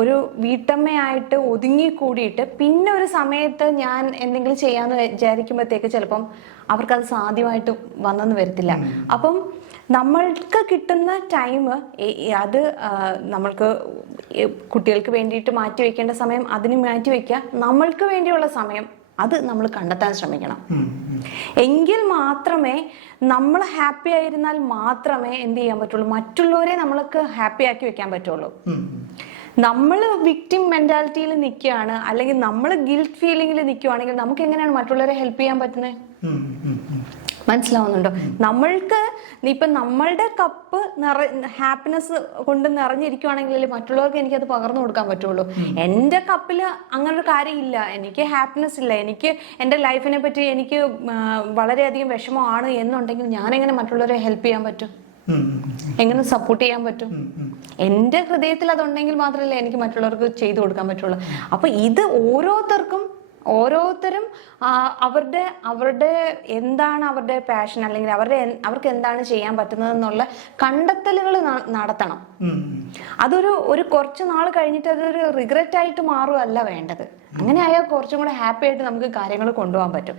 ഒരു വീട്ടമ്മയായിട്ട് ഒതുങ്ങി കൂടിയിട്ട് പിന്നെ ഒരു സമയത്ത് ഞാൻ എന്തെങ്കിലും ചെയ്യാന്ന് വിചാരിക്കുമ്പോഴത്തേക്ക് ചിലപ്പം അവർക്കത് സാധ്യമായിട്ട് വന്നെന്ന് വരത്തില്ല. അപ്പം നമ്മൾക്ക് കിട്ടുന്ന ടൈം അത് നമ്മൾക്ക് കുട്ടികൾക്ക് വേണ്ടിയിട്ട് മാറ്റി വെക്കേണ്ട സമയം അതിന് മാറ്റി വെക്കുക നമ്മൾക്ക് വേണ്ടിയുള്ള സമയം അത് നമ്മൾ കണ്ടെത്താൻ ശ്രമിക്കണം. എങ്കിൽ മാത്രമേ നമ്മൾ ഹാപ്പി ആയിരുന്നാൽ മാത്രമേ എന്ത് ചെയ്യാൻ പറ്റുള്ളൂ? മറ്റുള്ളവരെ നമ്മൾക്ക് ഹാപ്പി ആക്കി വെക്കാൻ പറ്റുള്ളൂ. നമ്മൾ വിക്ടിം മെന്റാലിറ്റിയിൽ നിൽക്കുകയാണ് അല്ലെങ്കിൽ നമ്മൾ ഗിൽറ്റ് ഫീലിംഗിൽ നിൽക്കുകയാണെങ്കിൽ നമുക്ക് എങ്ങനെയാണ് മറ്റുള്ളവരെ ഹെൽപ്പ് ചെയ്യാൻ പറ്റുന്നത് മനസ്സിലാവുന്നുണ്ടോ? നമ്മൾക്ക് ഇപ്പൊ നമ്മളുടെ കപ്പ് നിറ ഹാപ്പിനെസ് കൊണ്ട് നിറഞ്ഞിരിക്കുവാണെങ്കിൽ മറ്റുള്ളവർക്ക് എനിക്കത് പകർന്നു കൊടുക്കാൻ പറ്റുള്ളൂ. എന്റെ കപ്പിൽ അങ്ങനെ ഒരു കാര്യമില്ല. എനിക്ക് ഹാപ്പിനെസ് ഇല്ല. എനിക്ക് എന്റെ ലൈഫിനെ പറ്റി എനിക്ക് വളരെയധികം വിഷമമാണ് എന്നുണ്ടെങ്കിൽ ഞാൻ എങ്ങനെ മറ്റുള്ളവരെ ഹെൽപ്പ് ചെയ്യാൻ പറ്റും? എങ്ങനെ സപ്പോർട്ട് ചെയ്യാൻ പറ്റും? എന്റെ ഹൃദയത്തിൽ അതുണ്ടെങ്കിൽ മാത്രമല്ലേ എനിക്ക് മറ്റുള്ളവർക്ക് ചെയ്തു കൊടുക്കാൻ പറ്റുള്ളൂ. അപ്പൊ ഇത് ഓരോരുത്തർക്കും ഓരോരുത്തരും അവരുടെ അവരുടെ എന്താണ് അവരുടെ പാഷൻ അല്ലെങ്കിൽ അവരുടെ അവർക്ക് എന്താണ് ചെയ്യാൻ പറ്റുന്നത് എന്നുള്ള കണ്ടെത്തലുകൾ നടത്തണം. അതൊരു ഒരു കുറച്ച് നാൾ കഴിഞ്ഞിട്ട് അതൊരു റിഗ്രറ്റ് ആയിട്ട് മാറുകയല്ല വേണ്ടത്. അങ്ങനെ ആയാൽ കുറച്ചും കൂടെ ഹാപ്പി ആയിട്ട് നമുക്ക് കാര്യങ്ങൾ കൊണ്ടുപോകാൻ പറ്റും.